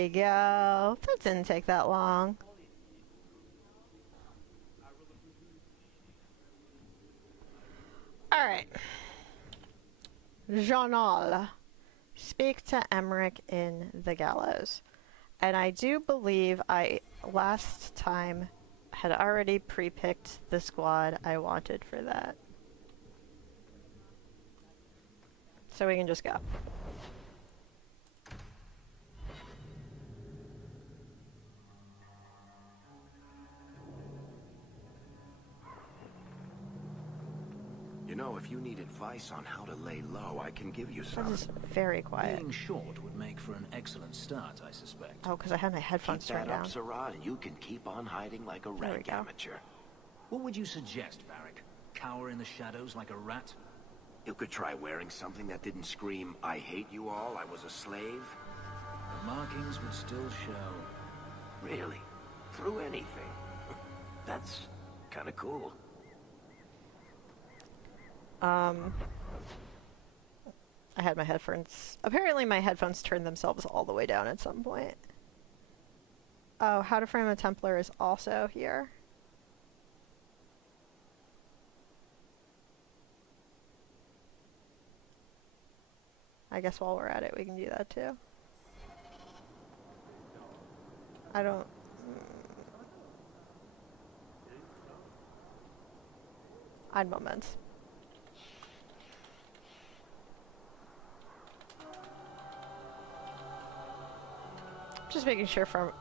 we go. That didn't take that long. Alright. Jeanal. Speak to Emmerich in the gallows. And I do believe I, last time, had already pre-picked the squad I wanted for that. So we can just go. You know, if you need advice on how to lay low, I can give you some. That is very quiet. Being short would make for an excellent start, I suspect. Oh, because I had my headphones Keep turned that down. up, Sirrah, and you can keep on hiding like a rank amateur. What would you suggest, Varric? Cower in the shadows like a rat? You could try wearing something that didn't scream, "I hate you all, I was a slave." The markings would still show. Really? Through anything? That's kind of cool. I had my headphones. Apparently my headphones turned themselves all the way down at some point. Oh, how to frame a Templar is also here. I guess while we're at it, we can do that too. I don't... Odd moments. Just making sure Federus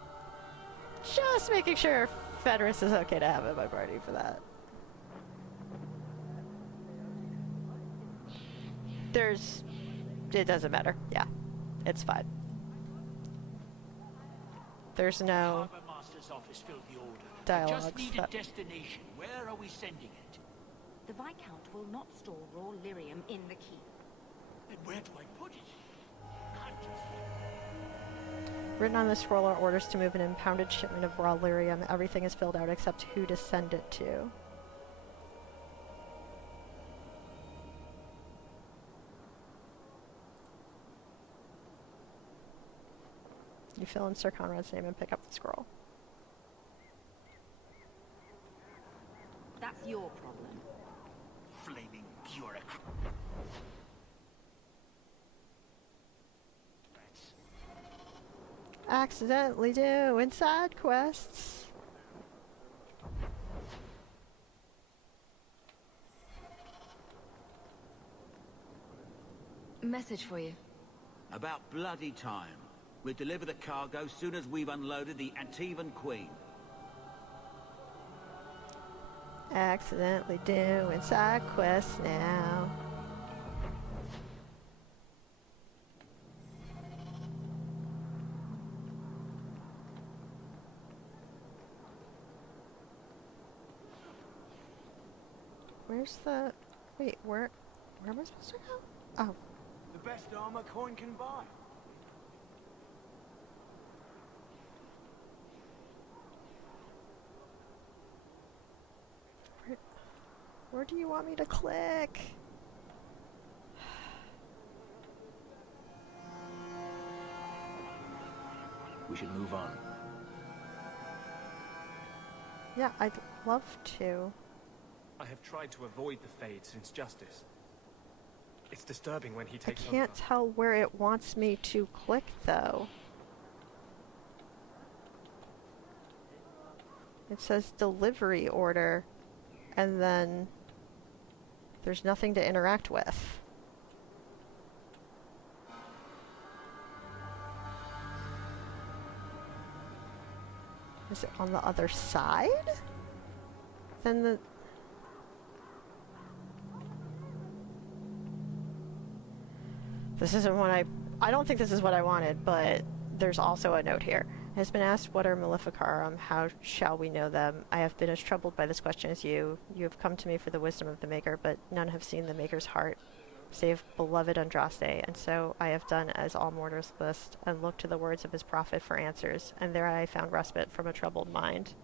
is okay to have in my party for that. It doesn't matter. Yeah, it's fine. There's no dialogue. Just need a destination. Where are we sending it? The Viscount will not store raw lyrium in the keep. Then where do I put it? Written on the scroll are orders to move an impounded shipment of raw lyrium. Everything is filled out except who to send it to. You fill in Sir Conrad's name and pick up the scroll. That's your problem. Flaming bureaucrat. Accidentally doing side quests. Message for you. About bloody time. We'll deliver the cargo soon as we've unloaded the Antivan Queen. Accidentally doing side quests now. Where's the... Wait, where am I supposed to go? Oh. The best armor coin can buy. Where do you want me to click? We should move on. Yeah, I'd love to. I have tried to avoid the Fade since Justice. It's disturbing when he takes over. I can't tell where it wants me to click, though. It says delivery order, and then there's nothing to interact with. Is it on the other side? Then the... This isn't what I don't think this is what I wanted, but there's also a note here. It has been asked, what are Maleficarum? How shall we know them? I have been as troubled by this question as you. You have come to me for the wisdom of the Maker, but none have seen the Maker's heart, save beloved Andraste, and so I have done as all mortals list, and looked to the words of his prophet for answers, and there I found respite from a troubled mind.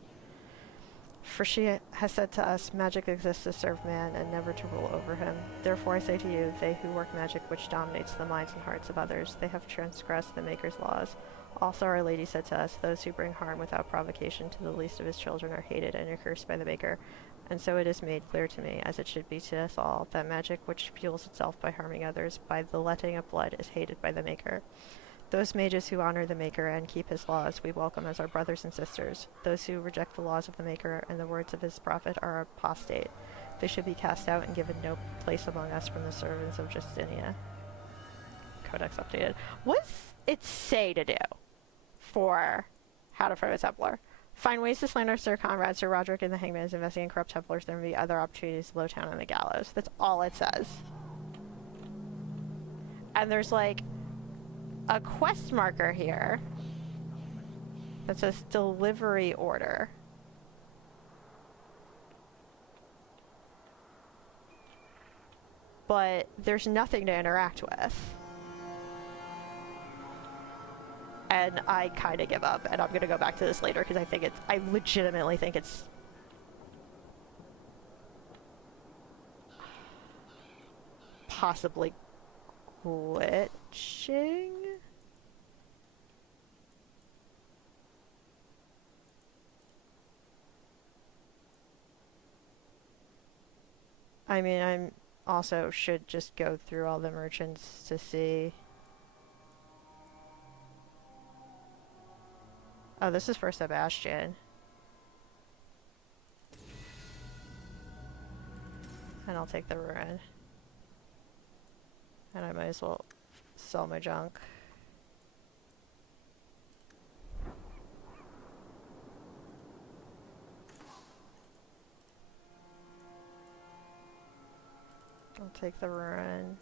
For she has said to us, magic exists to serve man and never to rule over him. Therefore I say to you, they who work magic which dominates the minds and hearts of others, they have transgressed the Maker's laws. Also our Lady said to us, those who bring harm without provocation to the least of his children are hated and accursed by the Maker. And so it is made clear to me, as it should be to us all, that magic which fuels itself by harming others by the letting of blood is hated by the Maker. Those mages who honor the Maker and keep his laws we welcome as our brothers and sisters. Those who reject the laws of the Maker and the words of his prophet are apostate. They should be cast out and given no place among us from the servants of Justinia. Codex updated. What's it say to do for how to fight a Templar? Find ways to slander Sir Conrad, Sir Roderick, and the Hangman is investigating corrupt Templars. There may be other opportunities to Lowtown and the gallows. That's all it says. And there's like a quest marker here that says delivery order. But there's nothing to interact with. And I kind of give up, and I'm gonna go back to this later because I legitimately think it's possibly glitching. I mean, I'm also should just go through all the merchants to see. Oh, this is for Sebastian. And I'll take the ruin. And I might as well sell my junk. I'll take the ruin.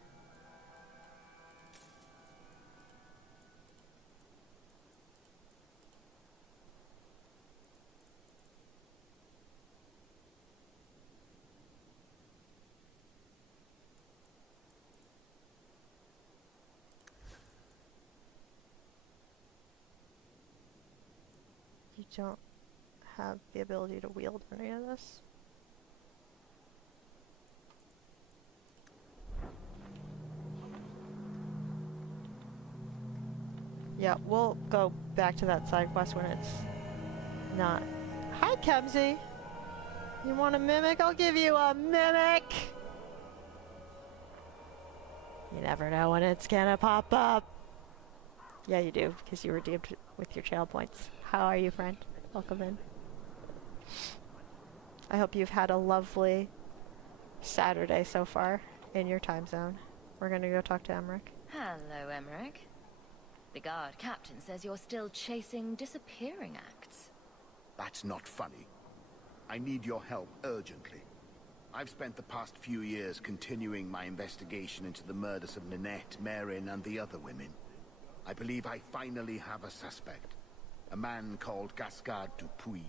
You don't have the ability to wield any of this. Yeah, we'll go back to that side quest when it's not. Hi, Kemsy! You want a mimic? I'll give you a mimic! You never know when it's gonna pop up. Yeah, you do, because you redeemed with your channel points. How are you, friend? Welcome in. I hope you've had a lovely Saturday so far in your time zone. We're gonna go talk to Emmerich. Hello, Emmerich. The guard captain says you're still chasing disappearing acts. That's not funny. I need your help urgently. I've spent the past few years continuing my investigation into the murders of Ninette, Marin, and the other women. I believe I finally have a suspect. A man called Gascard Dupuis.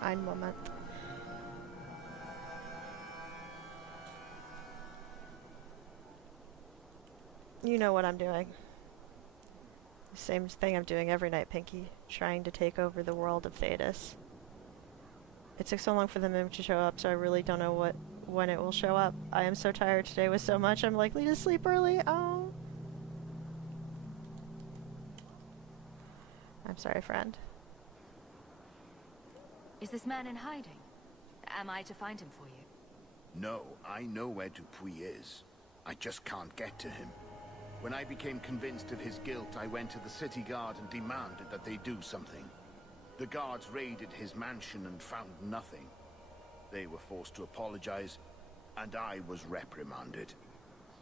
Ein Moment. You know what I'm doing. Same thing I'm doing every night, Pinky. Trying to take over the world of Thetis. It took so long for the mimic to show up, so I really don't know when it will show up. I am so tired today with so much, I'm likely to sleep early. Oh. I'm sorry, friend. Is this man in hiding? Am I to find him for you? No, I know where Dupuis is. I just can't get to him. When I became convinced of his guilt, I went to the city guard and demanded that they do something. The guards raided his mansion and found nothing. They were forced to apologize, and I was reprimanded.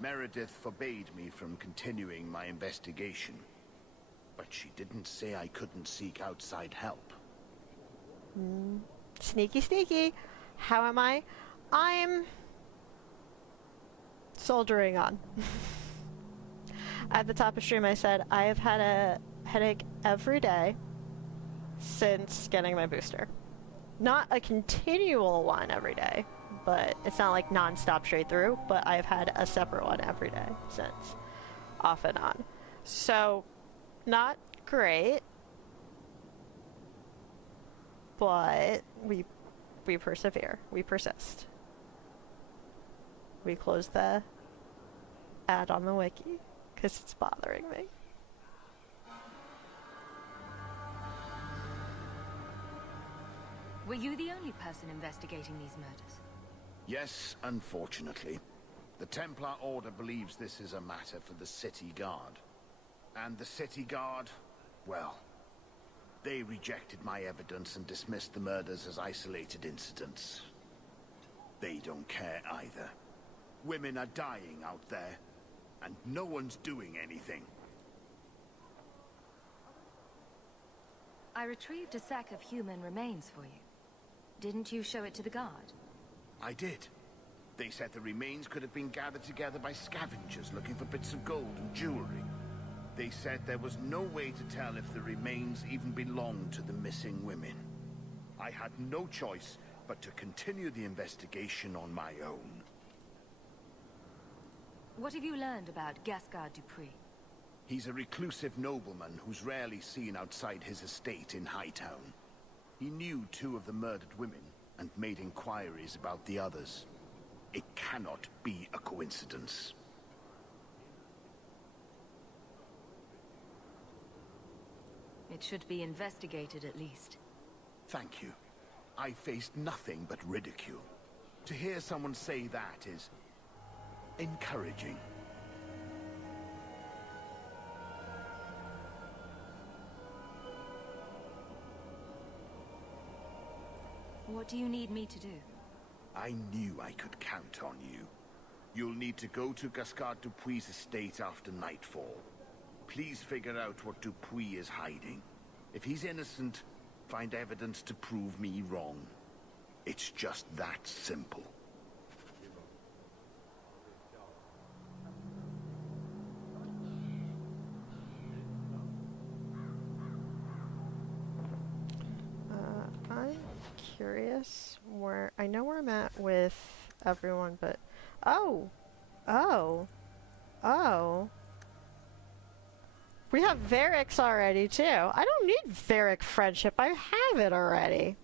Meredith forbade me from continuing my investigation. But she didn't say I couldn't seek outside help. Sneaky, sneaky. How am I? I'm soldiering on. At the top of stream I said, I have had a headache every day since getting my booster. Not a continual one every day, but it's not like non-stop straight through, but I've had a separate one every day since, off and on. So, not great, but we persevere, we persist. We close the add on the wiki, because it's bothering me. Were you the only person investigating these murders? Yes, unfortunately. The Templar Order believes this is a matter for the City Guard. And the City Guard, well, they rejected my evidence and dismissed the murders as isolated incidents. They don't care either. Women are dying out there, and no one's doing anything. I retrieved a sack of human remains for you. Didn't you show it to the guard? I did. They said the remains could have been gathered together by scavengers looking for bits of gold and jewelry. They said there was no way to tell if the remains even belonged to the missing women. I had no choice but to continue the investigation on my own. What have you learned about Gascard Dupree? He's a reclusive nobleman who's rarely seen outside his estate in Hightown. He knew 2 of the murdered women and made inquiries about the others. It cannot be a coincidence. It should be investigated at least. Thank you. I faced nothing but ridicule. To hear someone say that is encouraging. What do you need me to do? I knew I could count on you. You'll need to go to Gascard Dupuis' estate after nightfall. Please figure out what Dupuis is hiding. If he's innocent, find evidence to prove me wrong. It's just that simple. I'm curious where... I know where I'm at with everyone, but... Oh! We have Varric's already, too. I don't need Varric friendship. I have it already.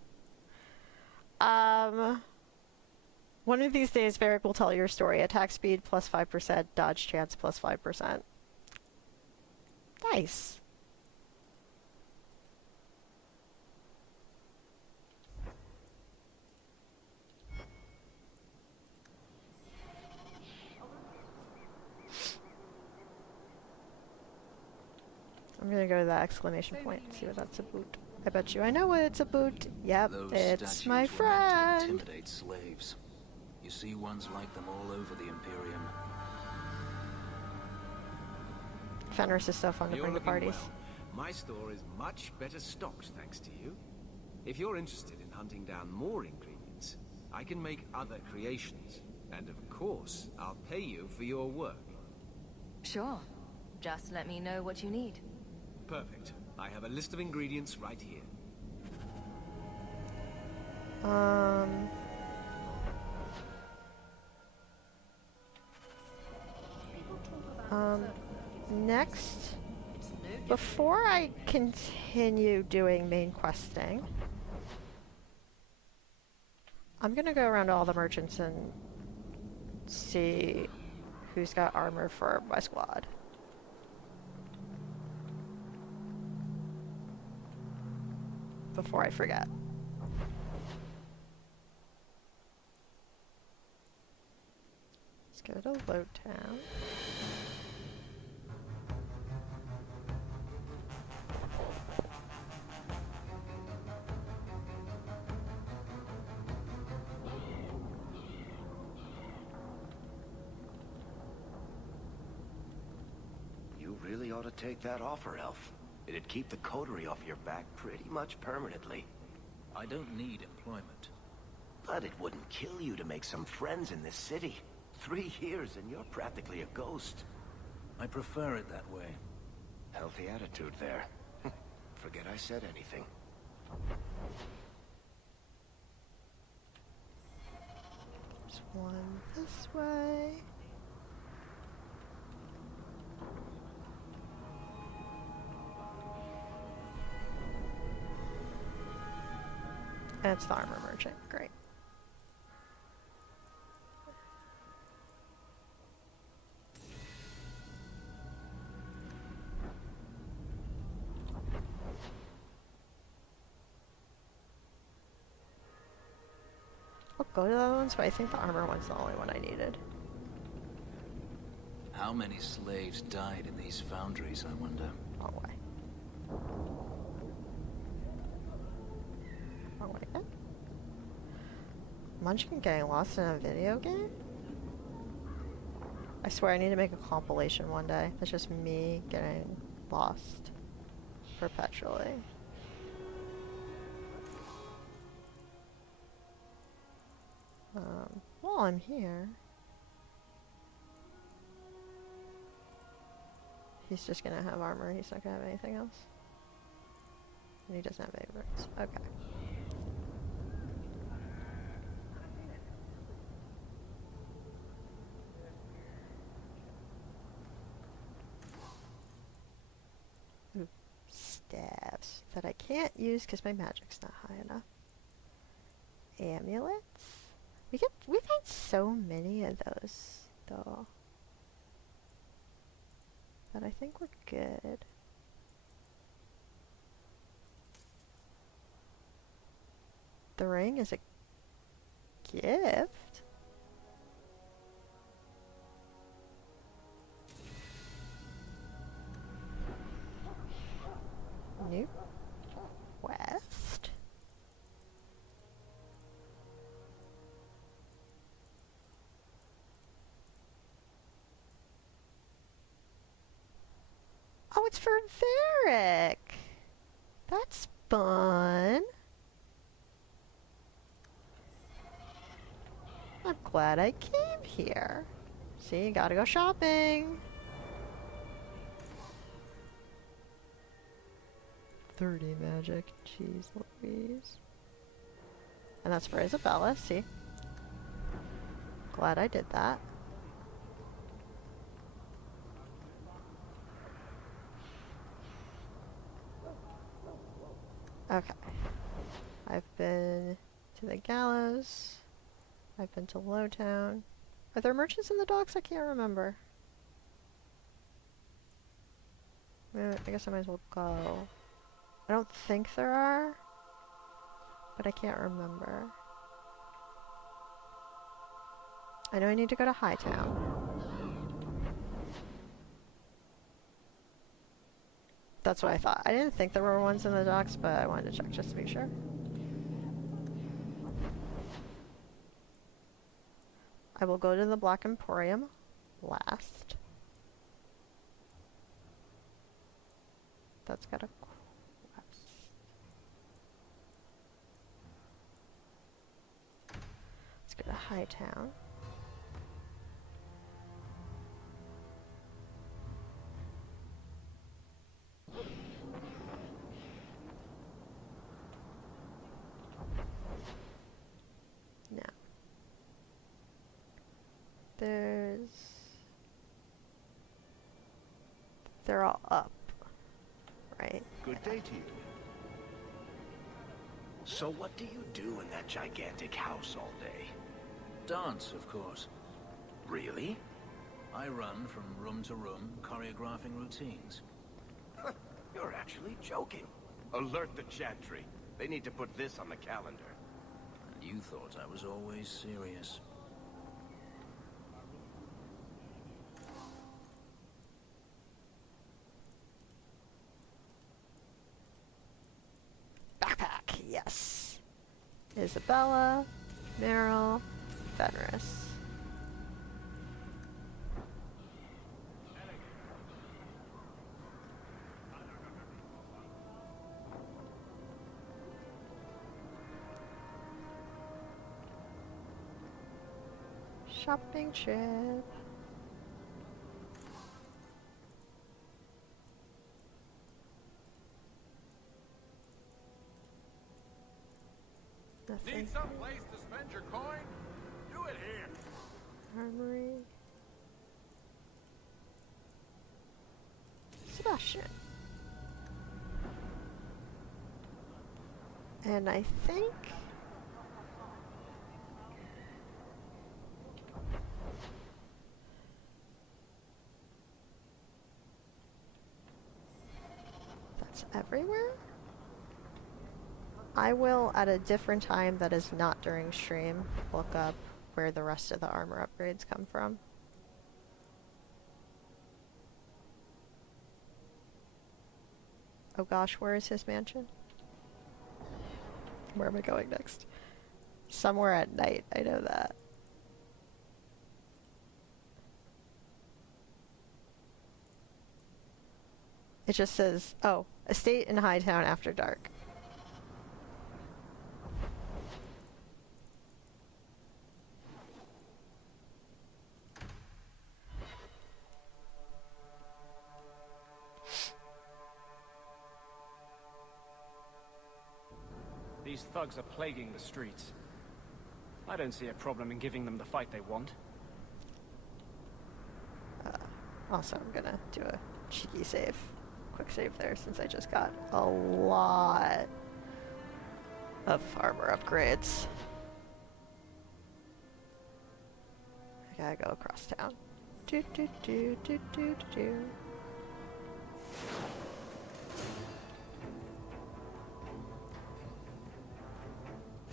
One of these days, Varric will tell your story. Attack speed plus 5%, dodge chance plus 5%. Nice. I'm gonna go to that exclamation point and see what that's about. I bet you I know what it's about. Yep, Those it's my statues were meant to friend. intimidate slaves. You see ones like them all over the Imperium. Fenris is so fun to You're bring to looking parties. well. My store is much better stocked thanks to you. If you're interested in hunting down more ingredients, I can make other creations. And of course, I'll pay you for your work. Sure. Just let me know what you need. Perfect. I have a list of ingredients right here. Next, before I continue doing main questing, I'm gonna go around to all the merchants and see who's got armor for my squad. Before I forget. Let's go to Low Town. You really ought to take that offer, Elf. It'd keep the coterie off your back pretty much permanently. I don't need employment. But it wouldn't kill you to make some friends in this city. 3 years and you're practically a ghost. I prefer it that way. Healthy attitude there. Forget I said anything. There's one this way. And it's the armor merchant. Great. go to the other ones, but I think the armor one's the only one I needed. How many slaves died in these foundries, I wonder? Wrong way. Wrong way again? Munchkin getting lost in a video game? I swear I need to make a compilation one day. That's just me getting lost perpetually. While I'm here, he's just gonna have armor. He's not gonna have anything else. And he doesn't have any roots. Okay. Ooh, staves that I can't use because my magic's not high enough. Amulets? We find so many of those, though. But I think we're good. The ring is a gift. New West. Oh, it's for Varric. That's fun. I'm glad I came here. See, gotta go shopping. 30 magic. Jeez Louise. And that's for Isabella, see? Glad I did that. Okay. I've been to the gallows. I've been to Lowtown. Are there merchants in the docks? I can't remember. I guess I might as well go. I don't think there are, but I can't remember. I know I need to go to Hightown. That's what I thought. I didn't think there were ones in the docks, but I wanted to check just to be sure. I will go to the Black Emporium last. That's got a quest. Let's go to Hightown. Now, they're all up, right? Good day to you. So what do you do in that gigantic house all day? Dance, of course. Really? I run from room to room, choreographing routines. You're actually joking. Alert the Chantry. They need to put this on the calendar. And you thought I was always serious. Backpack, yes. Isabella, Meryl, Fenris. Shopping trip. Nothing. Need some place to spend your coin? Do it here. Armory. Sebastian. And I think that's everywhere? I will, at a different time that is not during stream, look up where the rest of the armor upgrades come from. Oh gosh, where is his mansion? Where am I going next? Somewhere at night, I know that. It just says, oh, estate in Hightown after dark. These thugs are plaguing the streets. I don't see a problem in giving them the fight they want. Also, I'm gonna do a cheeky save. Quick save there, since I just got a lot of armor upgrades. I gotta go across town. Do do do do do do.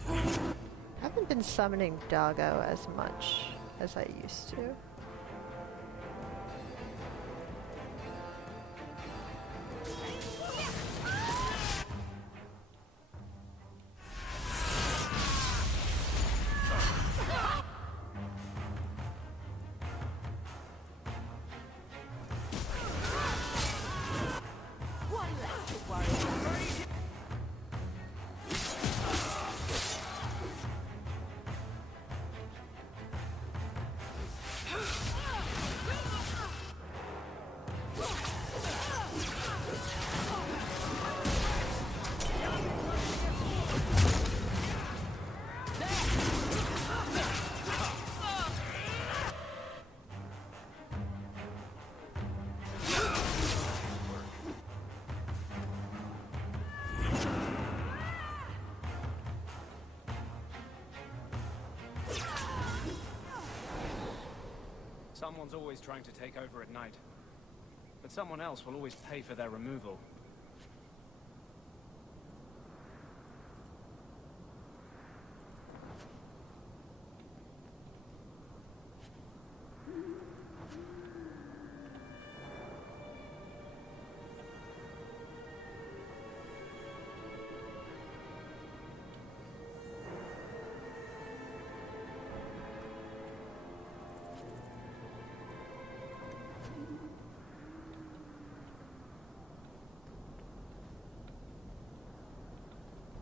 I haven't been summoning Doggo as much as I used to. Someone's always trying to take over at night. But someone else will always pay for their removal.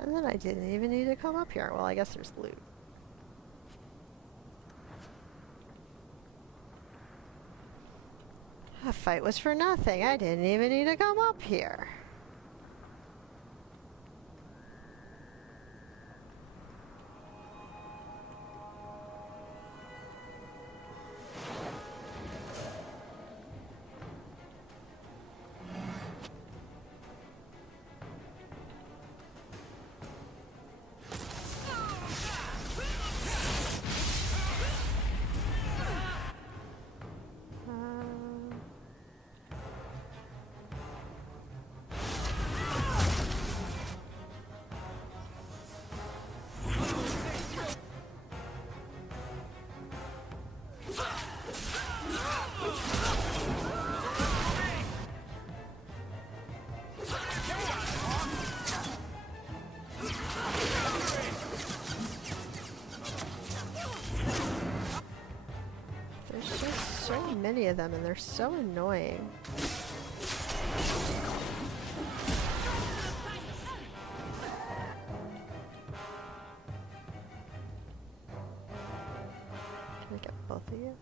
And then I didn't even need to come up here. Well, I guess there's loot. The fight was for nothing. I didn't even need to come up here. There's just so many of them and they're so annoying. Can I get both of you?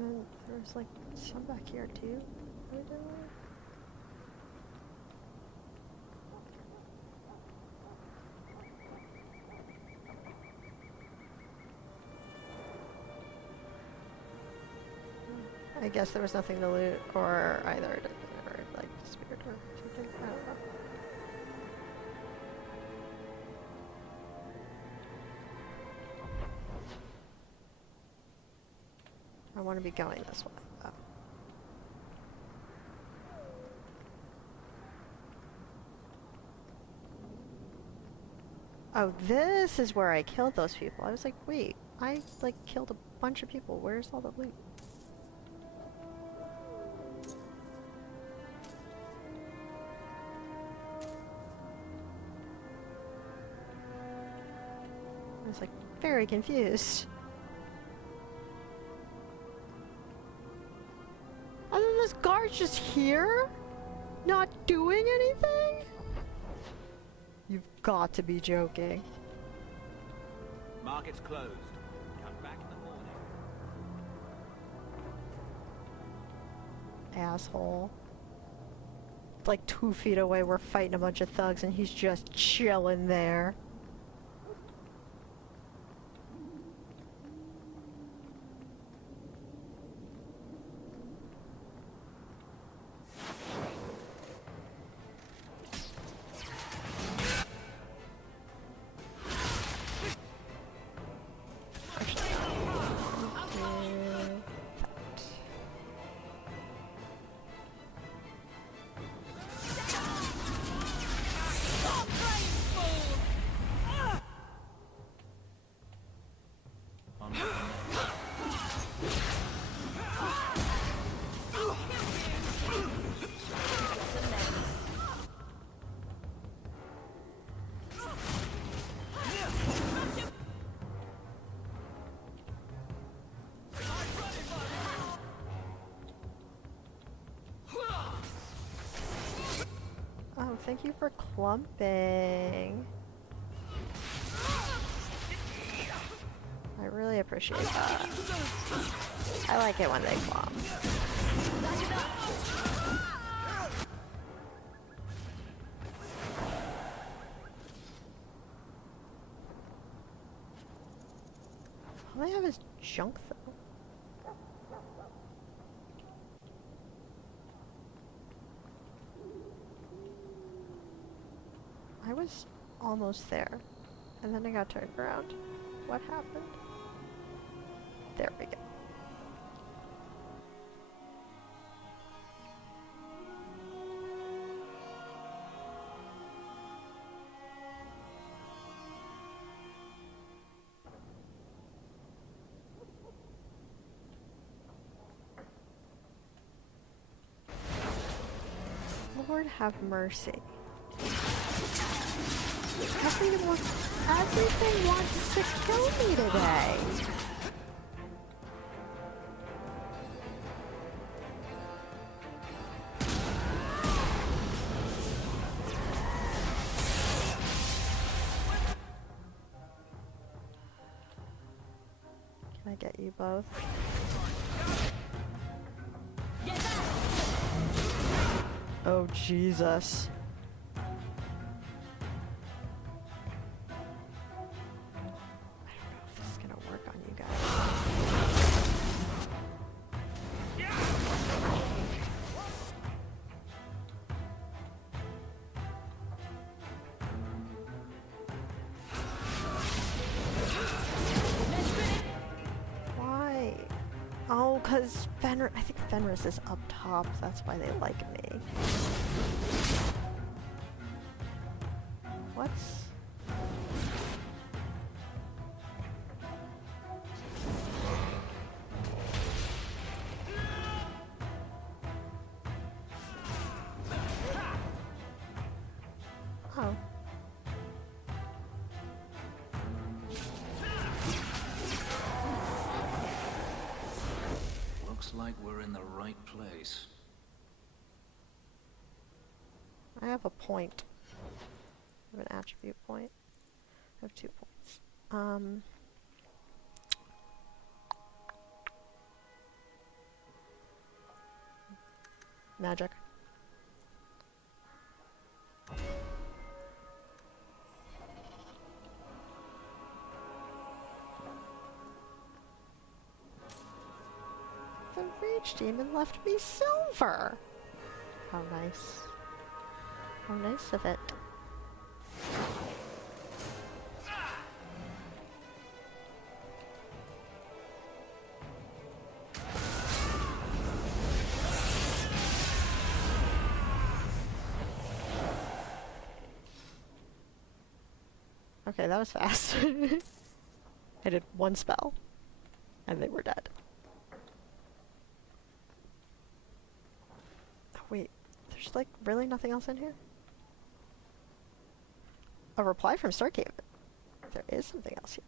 And then there's like some back here too. What are we doing? I guess there was nothing to loot, or either, or like spirit or something. I don't know. I want to be going this way, though. Oh, this is where I killed those people. I was like, wait, I like killed a bunch of people. Where's all the loot? I was like very confused. And then this guard's just here? Not doing anything? You've got to be joking. Market's closed. Come back in the morning. Asshole. It's like 2 feet away, we're fighting a bunch of thugs and he's just chilling there. Oh, thank you for clumping. I really appreciate that. I like it when they clump. All they have is junk, though. I was almost there, and then I got turned around. What happened? There we go. Lord have mercy. Everything wants to kill me today. Can I get you both? Oh, Jesus. Because I think Fenris is up top, that's why they like me. What's... Oh. Looks like we're in the right place. I have a point. I have an attribute point. I have 2 points. magic. The rage demon left me silver. How nice. How nice of it. Okay, that was fast. I did one spell, and they were dead. Oh, wait, there's like really nothing else in here? A reply from Starcave. There is something else here.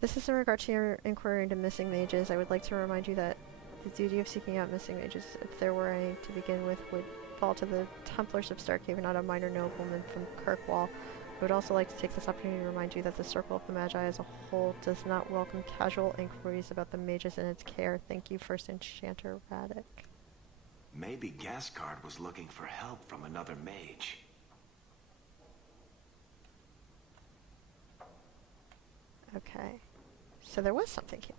This is in regard to your inquiry into missing mages. I would like to remind you that the duty of seeking out missing mages, if there were any to begin with, would fall to the Templars of Starcave, not a minor nobleman from Kirkwall. I would also like to take this opportunity to remind you that the Circle of the Magi as a whole does not welcome casual inquiries about the mages in its care. Thank you, First Enchanter Varric. Maybe Gascard was looking for help from another mage. Okay, so there was something here.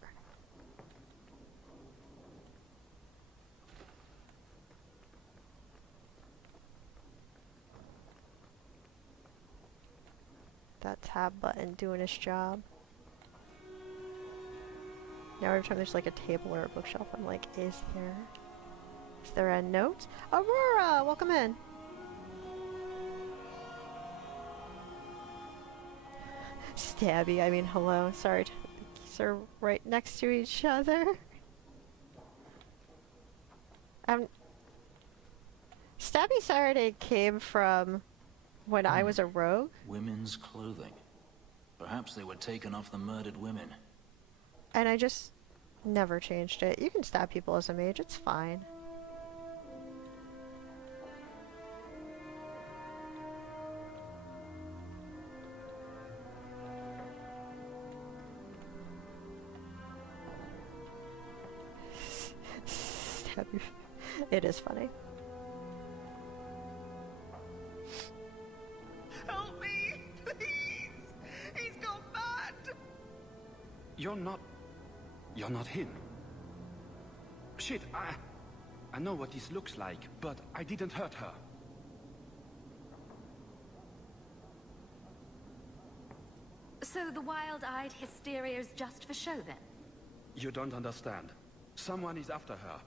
That tab button doing its job. Now every time there's like a table or a bookshelf, I'm like, is there a note? Aurora, welcome in. Stabby, I mean hello. Sorry, these are right next to each other. Stabby Saturday came from when I was a rogue. Women's clothing. Perhaps they were taken off the murdered women. And I just never changed it. You can stab people as a mage, it's fine. Stab you. It is funny. Help me, please! He's gone mad! You're not him. Shit, I know what this looks like, but I didn't hurt her. So the wild-eyed hysteria is just for show, then? You don't understand. Someone is after her.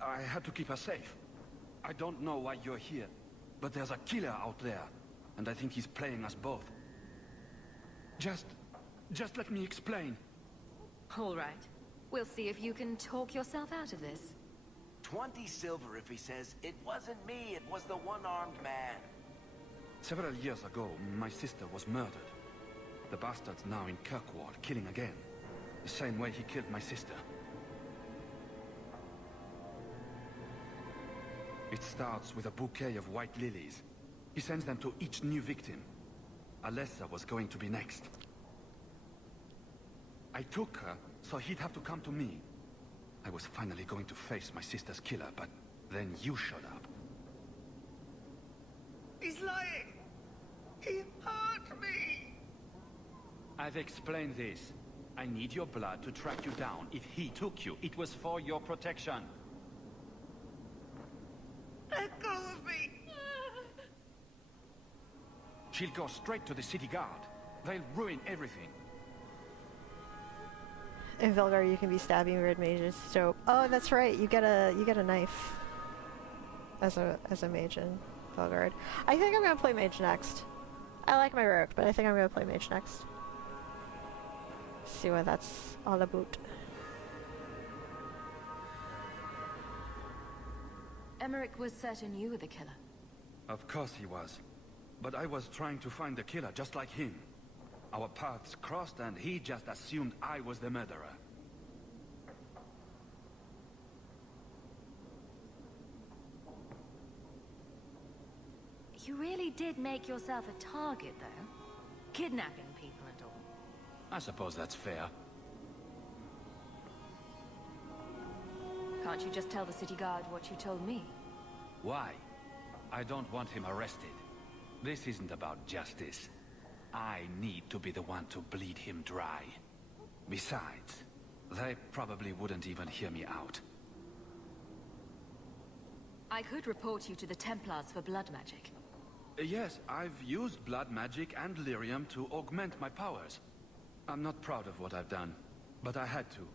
I had to keep her safe. I don't know why you're here, but there's a killer out there, and I think he's playing us both. Just let me explain. All right. We'll see if you can talk yourself out of this. 20 silver if he says, it wasn't me, it was the one-armed man. Several years ago, my sister was murdered. The bastard's now in Kirkwall, killing again. The same way he killed my sister. It starts with a bouquet of white lilies. He sends them to each new victim. Alessa was going to be next. I took her, so he'd have to come to me. I was finally going to face my sister's killer, but then you showed up. He's lying! He hurt me! I've explained this. I need your blood to track you down. If he took you, it was for your protection. Let go of me! She'll go straight to the city guard. They'll ruin everything. In Velgar, you can be stabbing red mages. So, oh, that's right. You get a knife as a mage in Velgard. I think I'm gonna play mage next. I like my rogue, but I think I'm gonna play mage next. See what that's all about. Emmerich was certain you were the killer. Of course he was. But I was trying to find the killer just like him. Our paths crossed and he just assumed I was the murderer. You really did make yourself a target, though. Kidnapping people and all. I suppose that's fair. can't you just tell the city guard what you told me? Why? I don't want him arrested. This isn't about justice. I need to be the one to bleed him dry. Besides, they probably wouldn't even hear me out. I could report you to the Templars for blood magic. Yes, I've used blood magic and lyrium to augment my powers. I'm not proud of what I've done, but I had to.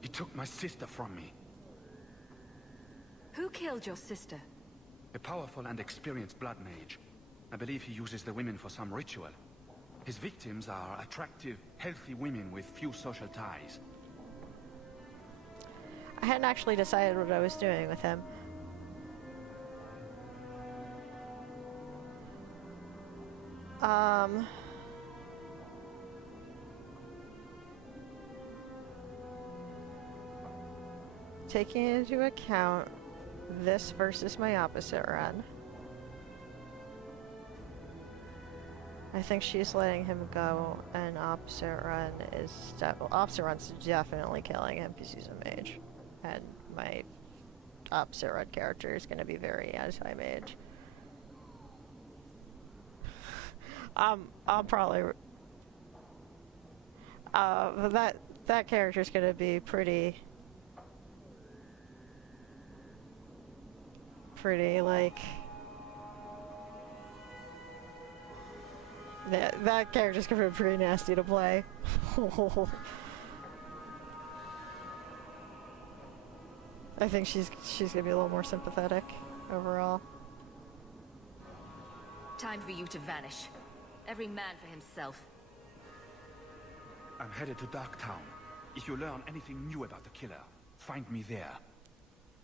He took my sister from me. Who killed your sister? A powerful and experienced blood mage. I believe he uses the women for some ritual. His victims are attractive, healthy women with few social ties. I hadn't actually decided what I was doing with him. Taking into account this versus my opposite run, I think she's letting him go, and opposite run is opposite run's definitely killing him because he's a mage, and my opposite run character is going to be very anti-mage. I'll probably that character's going to be pretty like that character's gonna be pretty nasty to play. I think she's gonna be a little more sympathetic overall. Time for you to vanish. Every man for himself. I'm headed to Darktown. If you learn anything new about the killer, find me there.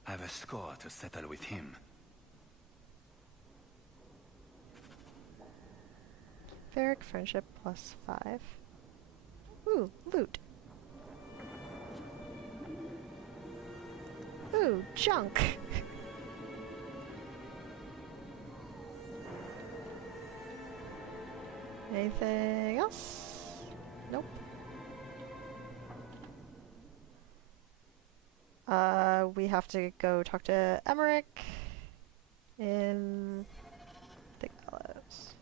I have a score to settle with him. Varric friendship +5. Ooh, loot. Ooh, junk. Anything else? Nope. We have to go talk to Emmerich in the gallows.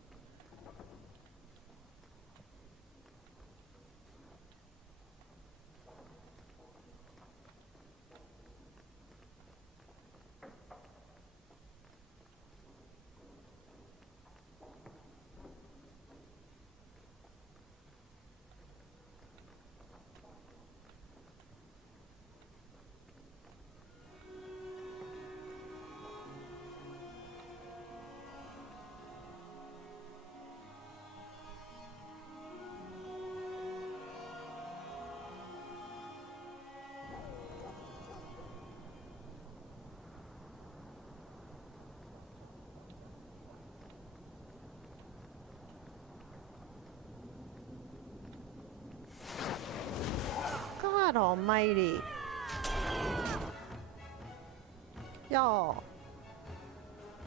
God almighty. Y'all.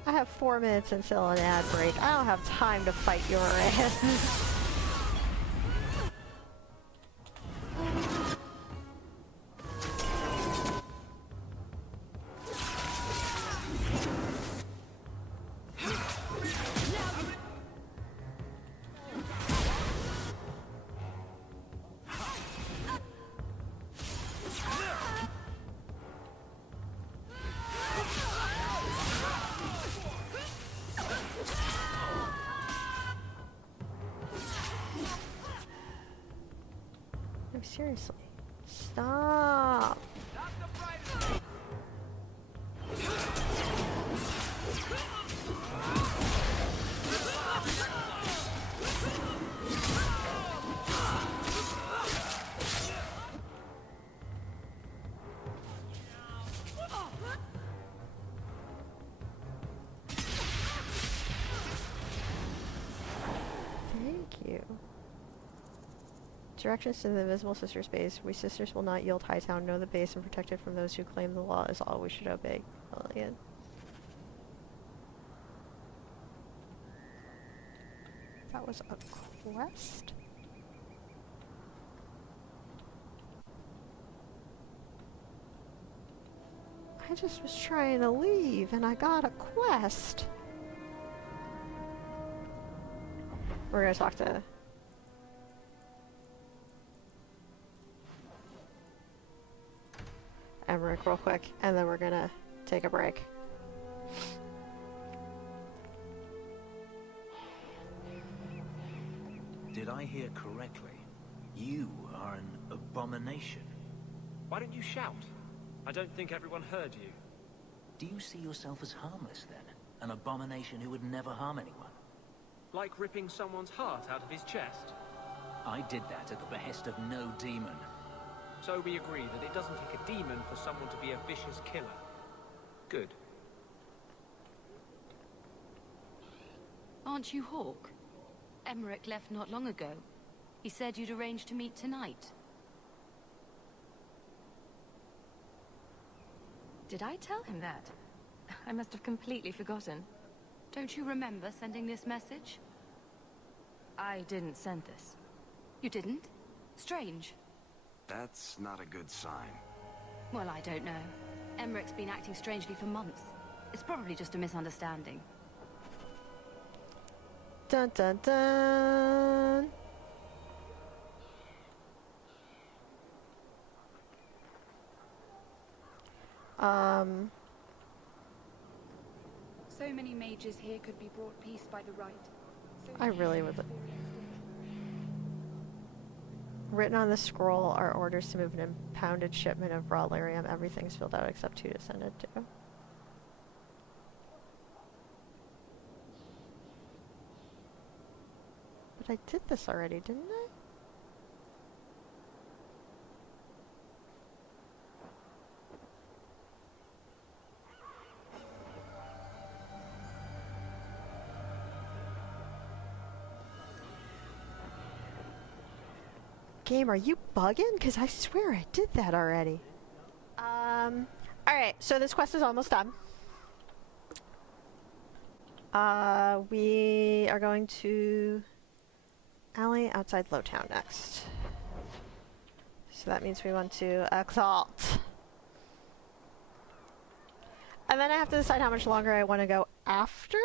I have 4 minutes until an ad break. I don't have time to fight your asses. No, seriously. Stop. Thank you. Directions to the Invisible Sisters base. We sisters will not yield Hightown. Know the base and protect it from those who claim the law is all we should obey. Lillian. That was a quest? I just was trying to leave and I got a quest. We're gonna talk to... Emmerich real quick, and then we're gonna take a break. Did I hear correctly? You are an abomination. Why don't you shout? I don't think everyone heard you. Do you see yourself as harmless then? An abomination who would never harm anyone? Like ripping someone's heart out of his chest? I did that at the behest of no demon. So we agree that it doesn't take a demon for someone to be a vicious killer. Good. Aren't you Hawk? Emmerich left not long ago. He said you'd arranged to meet tonight. Did I tell him that? I must have completely forgotten. Don't you remember sending this message? I didn't send this. You didn't? Strange. That's not a good sign. Well, I don't know. Emmerich's been acting strangely for months. It's probably just a misunderstanding. Dun dun dun! So many mages here could be brought peace by the right. So I really would. Written on the scroll are orders to move an impounded shipment of raw lyrium. Everything's filled out except who to send it to. But I did this already, didn't I? Game, are you bugging? Because I swear I did that already. Alright, so this quest is almost done. We are going to alley outside Lowtown next. So that means we want to exalt. And then I have to decide how much longer I want to go after.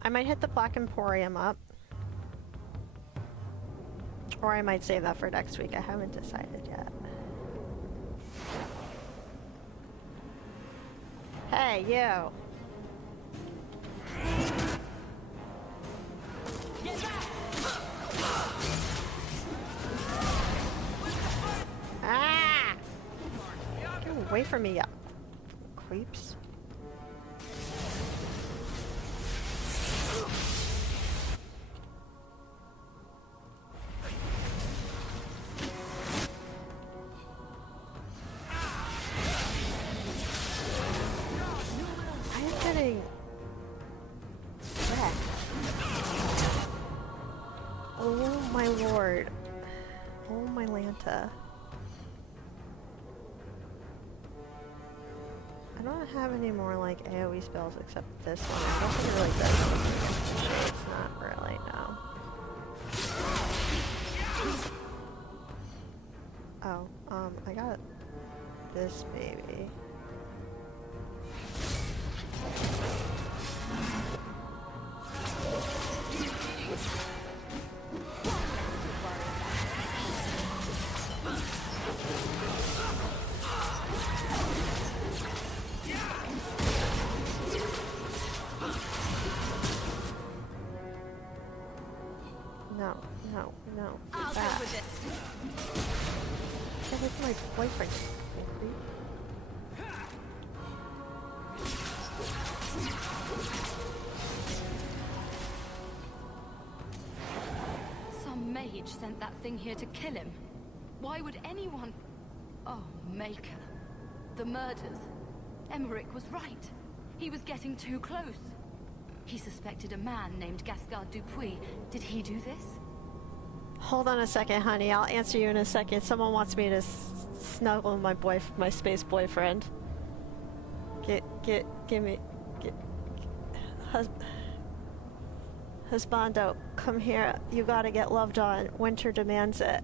I might hit the Black Emporium up. Or I might save that for next week. I haven't decided yet. Hey, you! Ah! Get away from me, you creeps. Oh my lord. Oh my Lanta. I don't have any more like AoE spells except this one. I don't think it really does. It's not really, no. Oh, I got this baby. No. I'll deal with this. Get away from my boyfriend. Some mage sent that thing here to kill him. Why would anyone... Oh, Maker. The murders. Emmerich was right. He was getting too close. He suspected a man named Gascard Dupuis. Did he do this? Hold on a second, honey. I'll answer you in a second. Someone wants me to snuggle my space boyfriend. Give me... Husbando, come here. You gotta get loved on. Winter demands it.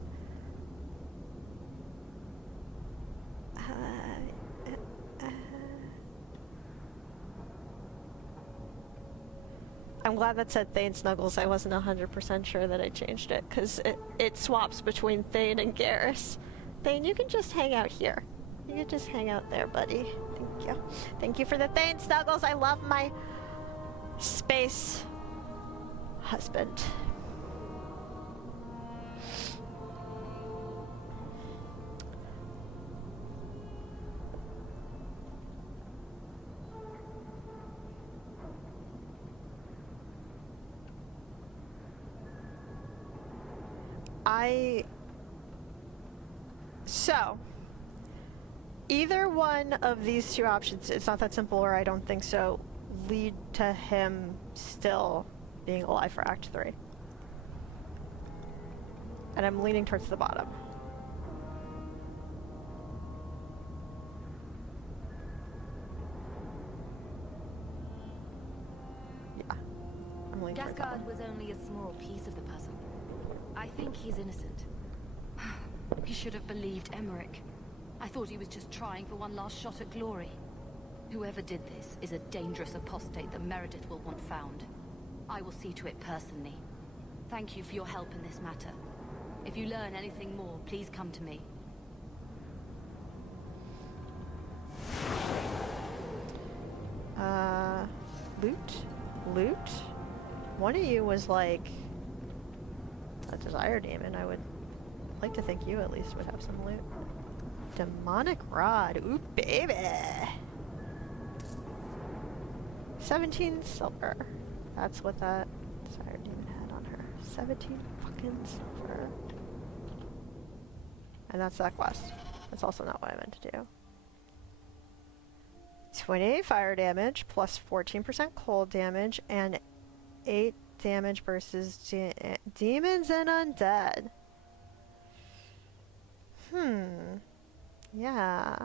I'm glad that said Thane Snuggles. I wasn't 100% sure that I changed it, because it swaps between Thane and Garrus. Thane, you can just hang out here. You can just hang out there, buddy. Thank you. Thank you for the Thane Snuggles. I love my space husband. So, either one of these two options, it's not that simple, or I don't think so, lead to him still being alive for Act 3. And I'm leaning towards the bottom. Yeah, I'm leaning towards the bottom. Gascard was only a small piece of the puzzle. I think he's innocent. He should have believed Emmerich. I thought he was just trying for one last shot at glory. Whoever did this is a dangerous apostate that Meredith will want found. I will see to it personally. Thank you for your help in this matter. If you learn anything more, please come to me. Loot? One of you was like a desire demon. I would like to think you at least would have some loot. Demonic rod. Ooh, baby. 17 silver. That's what that desire demon had on her. 17 fucking silver. And that's that quest. That's also not what I meant to do. 28 fire damage plus 14% cold damage and 8 damage versus demons and undead. Yeah.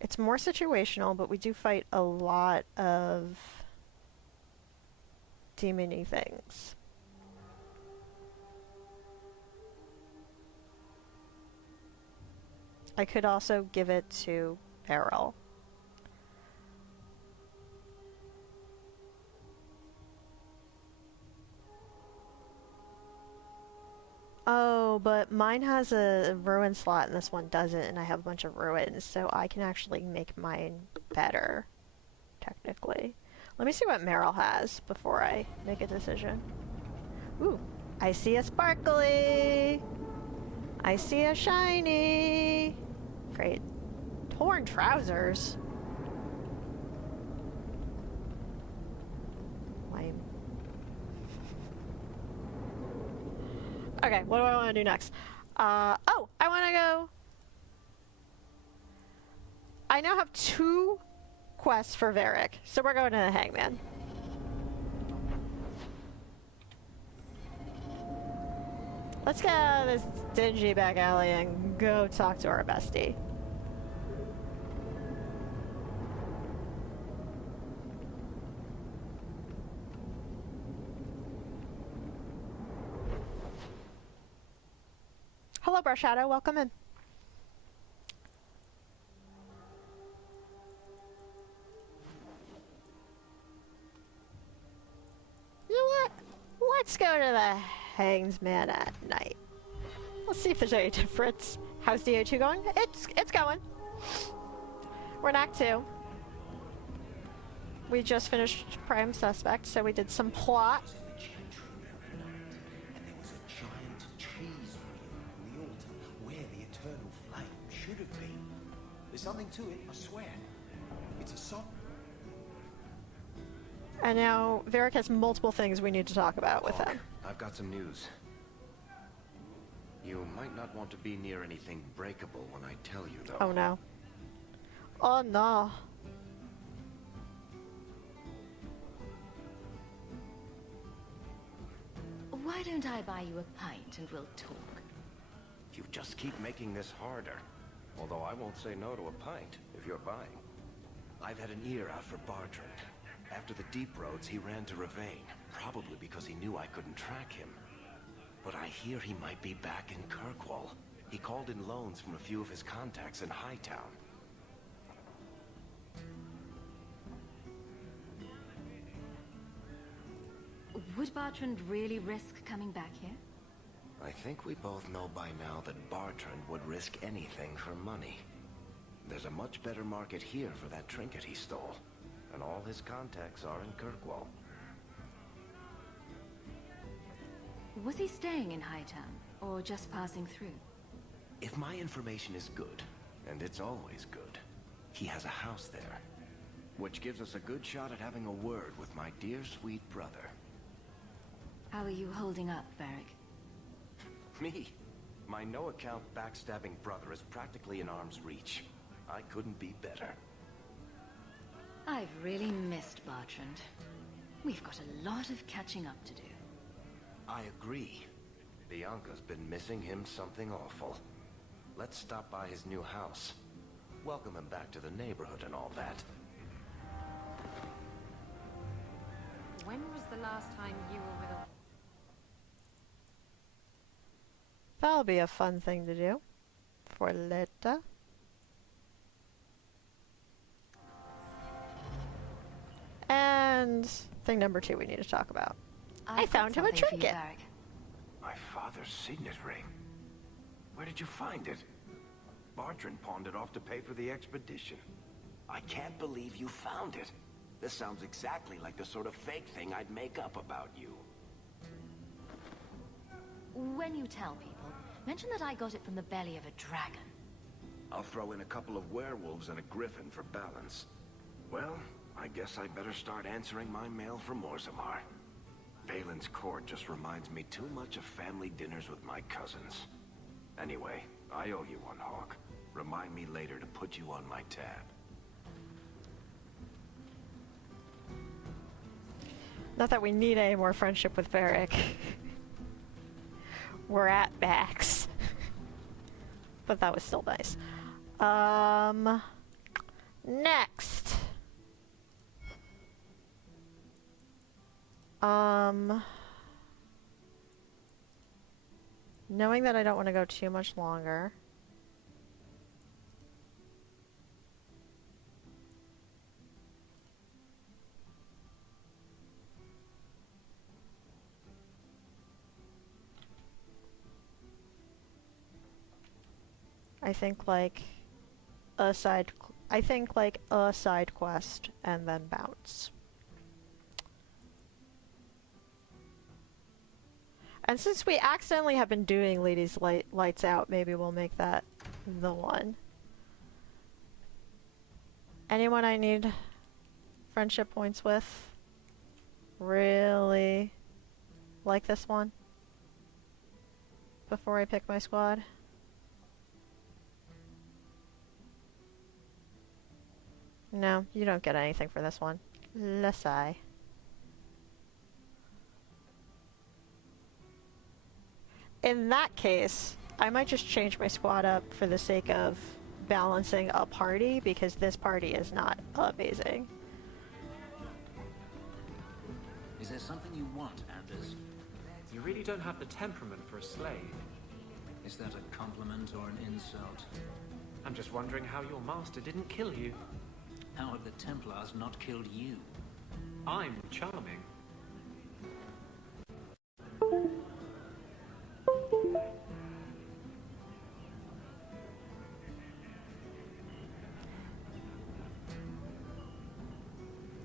It's more situational, but we do fight a lot of demon-y things. I could also give it to Beryl. Oh, but mine has a ruin slot and this one doesn't, and I have a bunch of ruins, so I can actually make mine better, technically. Let me see what Meryl has before I make a decision. Ooh, I see a sparkly! I see a shiny! Great. Torn trousers. Lame. Okay, what do I want to do next? Oh, I want to go... I now have 2 quests for Varric, so we're going to the Hangman. Let's get out of this dingy back alley and go talk to our bestie. Hello, Brush Shadow. Welcome in. You know what? Let's go to the Hang's Man at night. Let's see if there's any difference. How's DO2 going? It's going. We're in Act 2. We just finished Prime Suspect, so we did some plot. And there was a giant cheese wheel on the altar where the eternal flame should have been. There's something to it, I swear. It's a song. And now Varric has multiple things we need to talk about with him. I've got some news. You might not want to be near anything breakable when I tell you, though. Oh no. Oh no. Why Why don't I buy you a pint and we'll talk? You just keep making this harder. Although I won't say no to a pint, if you're buying. I've had an ear out for Bartrand. After the Deep Roads, he ran to Ravane, probably because he knew I couldn't track him. But I hear he might be back in Kirkwall. He called in loans from a few of his contacts in Hightown. Would Bartrand really risk coming back here? I think we both know by now that Bartrand would risk anything for money. There's a much better market here for that trinket he stole. And all his contacts are in Kirkwall. Was he staying in Hightown, or just passing through? If my information is good, and it's always good, he has a house there. Which gives us a good shot at having a word with my dear sweet brother. How are you holding up, Varric? Me? My no-account backstabbing brother is practically in arm's reach. I couldn't be better. I've really missed Bartrand. We've got a lot of catching up to do. I agree. Bianca's been missing him something awful. Let's stop by his new house. Welcome him back to the neighborhood and all that. When was the last time you were with a... That'll be a fun thing to do for later. And thing number 2 we need to talk about. I found him a trinket. My father's signet ring. Where did you find it? Bartrand pawned it off to pay for the expedition. I can't believe you found it. This sounds exactly like the sort of fake thing I'd make up about you. When you tell people, mention that I got it from the belly of a dragon. I'll throw in a couple of werewolves and a griffin for balance. Well, I guess I better start answering my mail from Orzammar. Valen's court just reminds me too much of family dinners with my cousins. Anyway, I owe you one, Hawk. Remind me later to put you on my tab. Not that we need any more friendship with Varric. We're at max. But that was still nice. Next. Knowing that I don't want to go too much longer. I think like a side quest and then bounce. And since we accidentally have been doing Ladies Lights Out, maybe we'll make that the one. Anyone I need friendship points with? Really like this one? Before I pick my squad? No, you don't get anything for this one. Lesai. In that case, I might just change my squad up for the sake of balancing a party, because this party is not amazing. Is there something you want, Anders? You really don't have the temperament for a slave. Is that a compliment or an insult? I'm just wondering how your master didn't kill you. How have the Templars not killed you? I'm charming.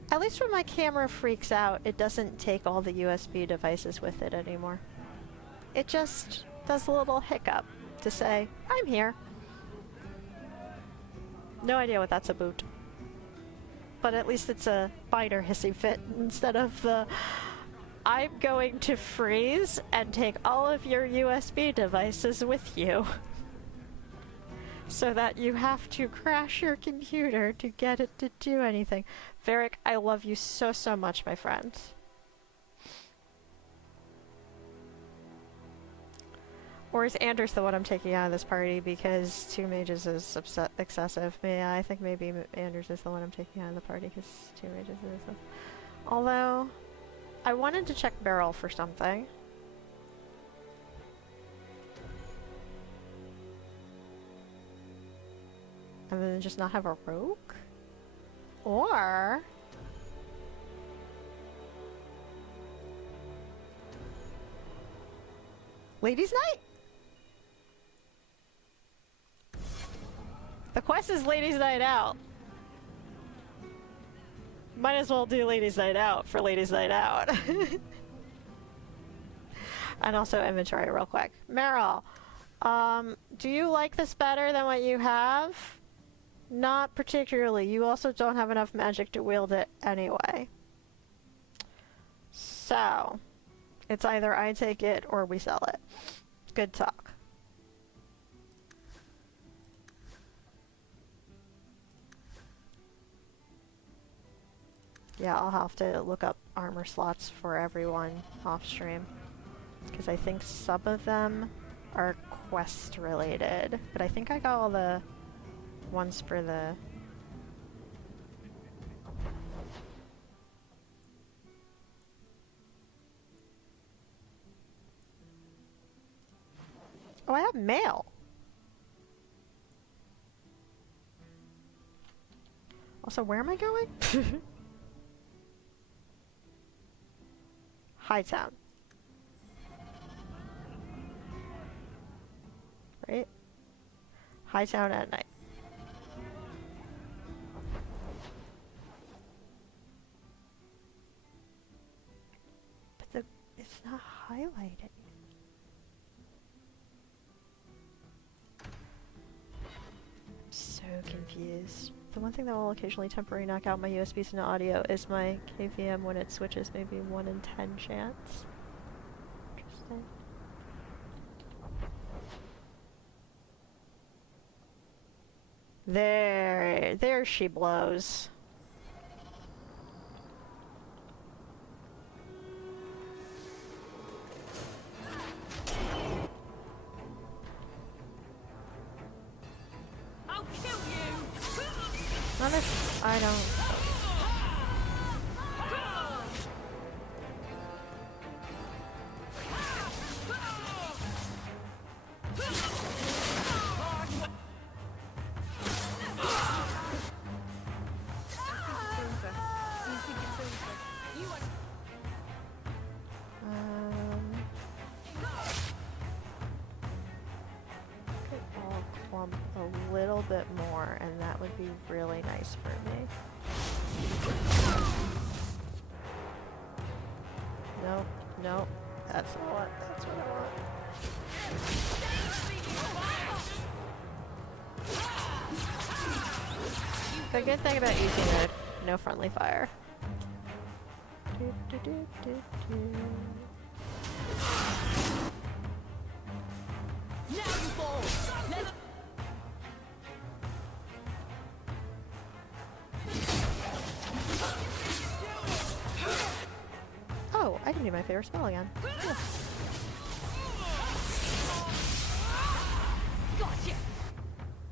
At least when my camera freaks out, it doesn't take all the USB devices with it anymore. It just does a little hiccup to say, I'm here. No idea what that's about. But at least it's a finer hissy fit instead of the I'm going to freeze and take all of your USB devices with you. So that you have to crash your computer to get it to do anything. Varric, I love you so, so much, my friend. Or is Anders the one I'm taking out of this party because 2 mages is excessive? Yeah, I think maybe Anders is the one I'm taking out of the party because 2 mages is excessive. Although, I wanted to check Beryl for something. And then just not have a rogue? Or... Ladies' Night? The quest is Ladies' Night Out. Might as well do Ladies' Night Out for Ladies' Night Out. And also inventory real quick. Meryl, do you like this better than what you have? Not particularly. You also don't have enough magic to wield it anyway. So, it's either I take it or we sell it. Good talk. Yeah, I'll have to look up armor slots for everyone off stream. Because I think some of them are quest related. But I think I got all the ones for the... Oh, I have mail! Also, where am I going? Hightown. Right? Hightown at night. But it's not highlighted. I'm so confused. The one thing that will occasionally temporarily knock out my USBs and audio is my KVM when it switches, maybe 1 in 10 chance. Interesting. There she blows. I'll kill you. Not if I don't. A little bit more, and that would be really nice for me. Nope, nope. That's not what. That's what I want. The good thing about easy mode, no friendly fire. Now you fall. Oh, I can do my favorite spell again. Cool.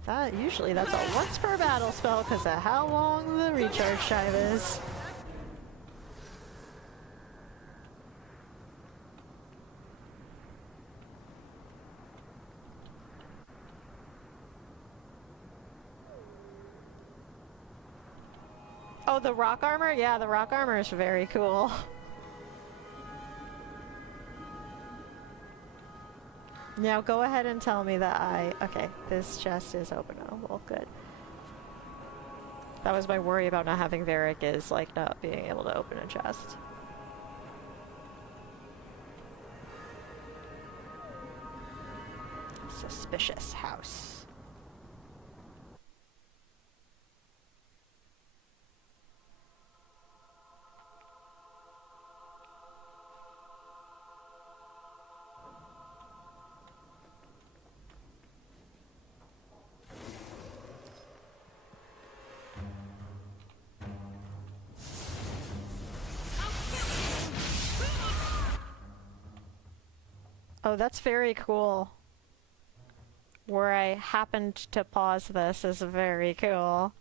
Gotcha. Usually that's a once per battle spell because of how long the recharge time is. Oh, the rock armor? Yeah, the rock armor is very cool. Now go ahead and tell me that okay, this chest is open. Oh, well, good. That was my worry about not having Varric, is like not being able to open a chest. Suspicious house. Oh, that's very cool. where I happened to pause this is very cool.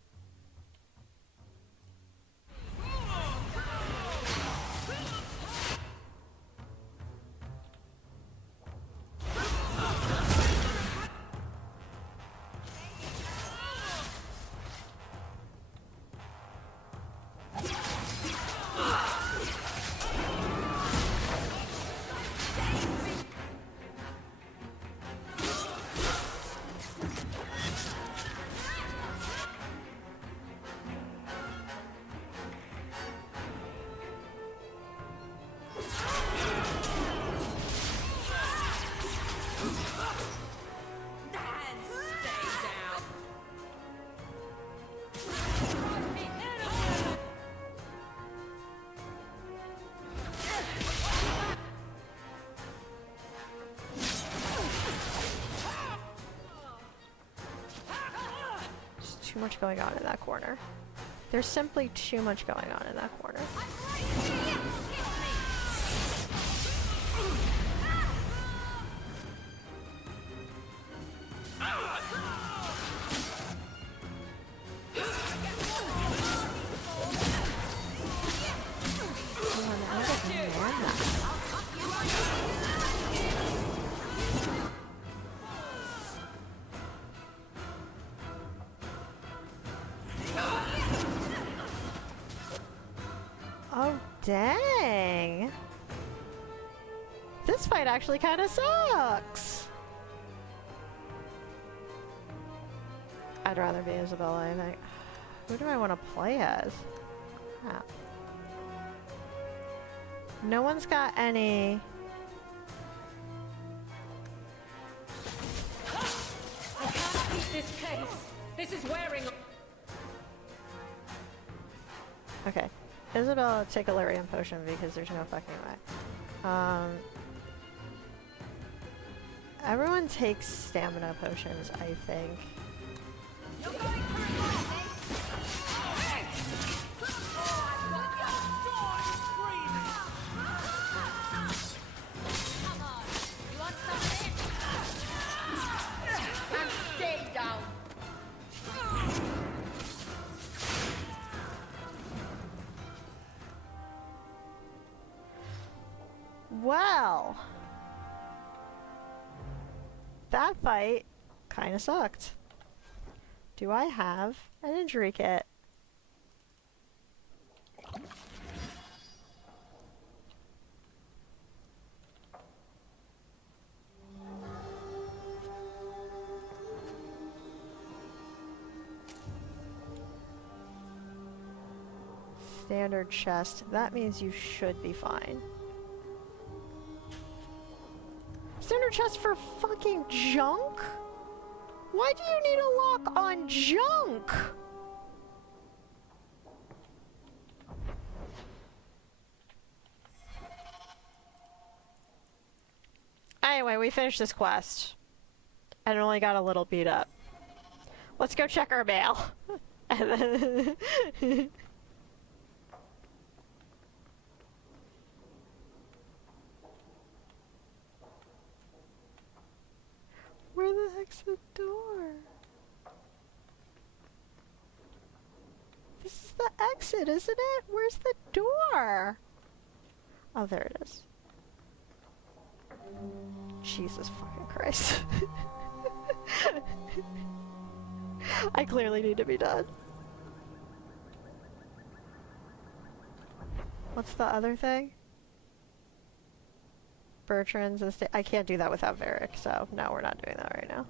Too much going on in that corner. There's simply too much going on in that corner. Oh, dang. This fight actually kind of sucks. I'd rather be Isabella, I think. Who do I want to play as? Crap. No one's got any... I can't keep this pace. This is wearing... Okay. Isabella, take a Lyrium potion because there's no fucking way. Everyone takes stamina potions, I think. You're going for Well, that fight kind of sucked. Do I have an injury kit? Standard chest. That means you should be fine. Standard chest for fucking junk? Why do you need a lock on junk? Anyway, we finished this quest. And it only got a little beat up. Let's go check our mail. And then... Where the heck's the door? This is the exit, isn't it? Where's the door? Oh, there it is. Jesus fucking Christ. I clearly need to be done. What's the other thing? Bertrand's and I can't do that without Varric, so no, we're not doing that right now.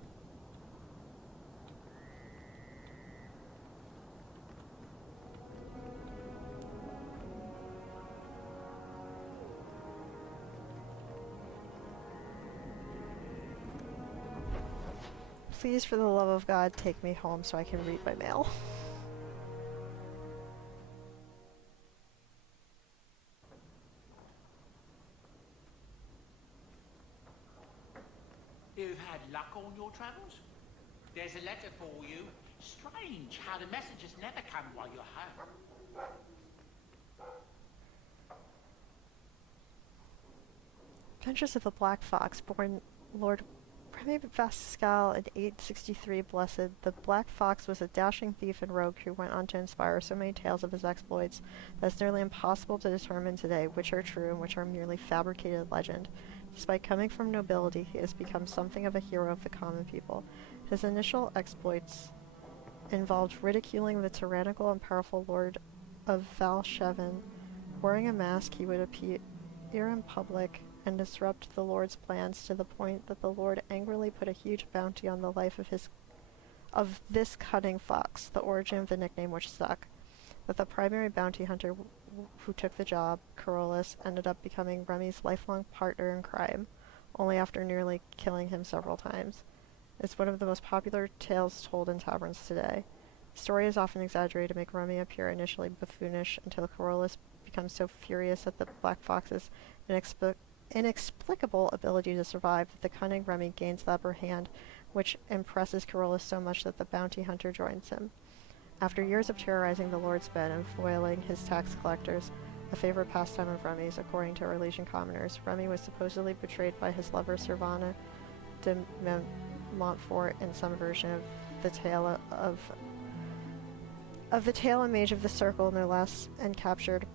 Please, for the love of God, take me home so I can read my mail. You've had luck on your travels? There's a letter for you. Strange how the messages never come while you're home. Adventures of the Black Fox, born Lord Remy Vascal in 863 Blessed, the Black Fox was a dashing thief and rogue who went on to inspire so many tales of his exploits that it's nearly impossible to determine today which are true and which are merely fabricated legend. Despite coming from nobility, he has become something of a hero of the common people. His initial exploits involved ridiculing the tyrannical and powerful lord of Valshevin. Wearing a mask, he would appear in public and disrupt the Lord's plans to the point that the Lord angrily put a huge bounty on the life of this cunning fox, the origin of the nickname which stuck. But the primary bounty hunter who took the job, Carolus, ended up becoming Remy's lifelong partner in crime, only after nearly killing him several times. It's one of the most popular tales told in taverns today. The story is often exaggerated to make Remy appear initially buffoonish until Carolus becomes so furious at the Black Fox's inexplicable ability to survive that the cunning Remy gains the upper hand, which impresses Carolus so much that the bounty hunter joins him. After years of terrorizing the Lord's men and foiling his tax collectors, a favorite pastime of Remy's, according to Orlesian commoners, Remy was supposedly betrayed by his lover Servana de Montfort in some version of the tale of the tale and Mage of the Circle, no less, and captured.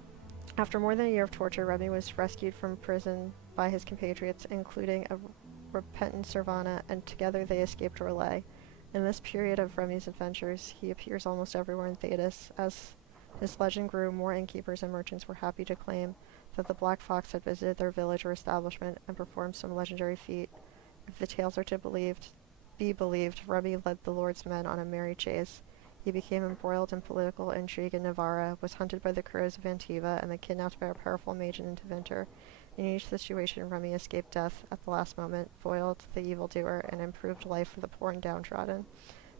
After more than a year of torture, Remy was rescued from prison by his compatriots, including a repentant Servana, and together they escaped Orlais. In this period of Remy's adventures, he appears almost everywhere in Thedas. As his legend grew, more innkeepers and merchants were happy to claim that the Black Fox had visited their village or establishment and performed some legendary feat. If the tales are to be believed, Remy led the Lord's men on a merry chase. He became embroiled in political intrigue in Navarra, was hunted by the crows of Antiva, and then kidnapped by a powerful mage in Interventor. In each situation, Remy escaped death at the last moment, foiled the evildoer, and improved life for the poor and downtrodden.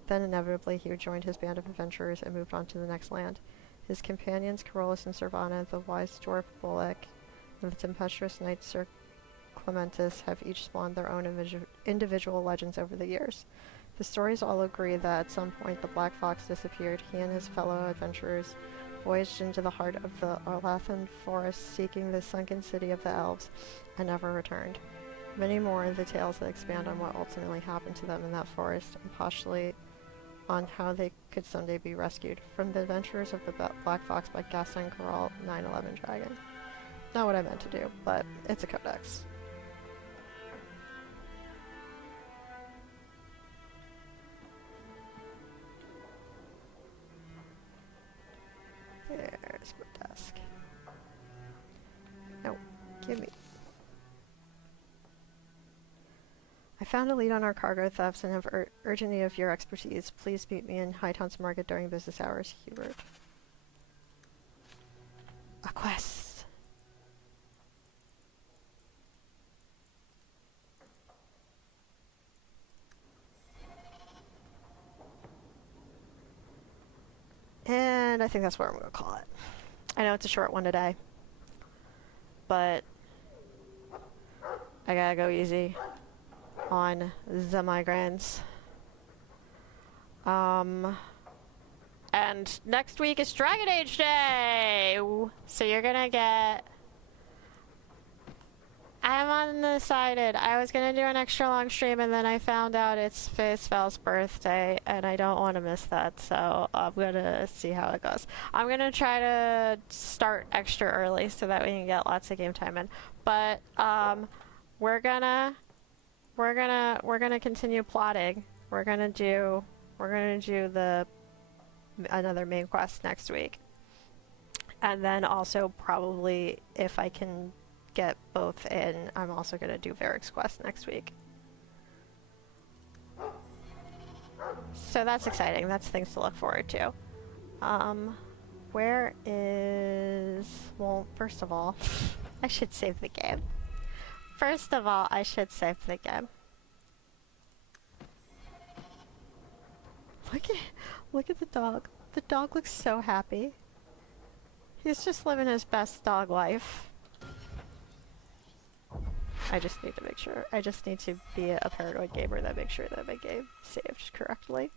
Then, inevitably, he rejoined his band of adventurers and moved on to the next land. His companions, Carolus and Servana, the wise dwarf Bolek, and the tempestuous knight Sir Clementus, have each spawned their own individual legends over the years. The stories all agree that at some point the Black Fox disappeared. He and his fellow adventurers voyaged into the heart of the Arlathan forest, seeking the sunken city of the elves, and never returned. Many more are the tales that expand on what ultimately happened to them in that forest, and postulate on how they could someday be rescued. From The Adventures of the Black Fox by Gaston Corral, 911 Dragon. Not what I meant to do, but it's a codex. There's my desk. No, give me. I found a lead on our cargo thefts and have urgent need of your expertise. Please meet me in Hightown's Market during business hours, Hubert. A quest. And I think that's what I'm going to call it. I know it's a short one today, but I gotta go easy on the migraines. And next week is Dragon Age Day! So you're gonna get... I'm undecided. I was gonna do an extra long stream and then I found out it's Facefel's birthday and I don't want to miss that, so I'm gonna see how it goes. I'm gonna try to start extra early so that we can get lots of game time in. But we're gonna continue plotting. We're gonna do another main quest next week. And then also probably if I can get both in, I'm also going to do Varric's quest next week. So that's exciting. That's things to look forward to. Where is... Well, first of all, I should save the game. Look at the dog. The dog looks so happy. He's just living his best dog life. I just need to make sure. I just need to be a paranoid gamer that makes sure that my game saved correctly.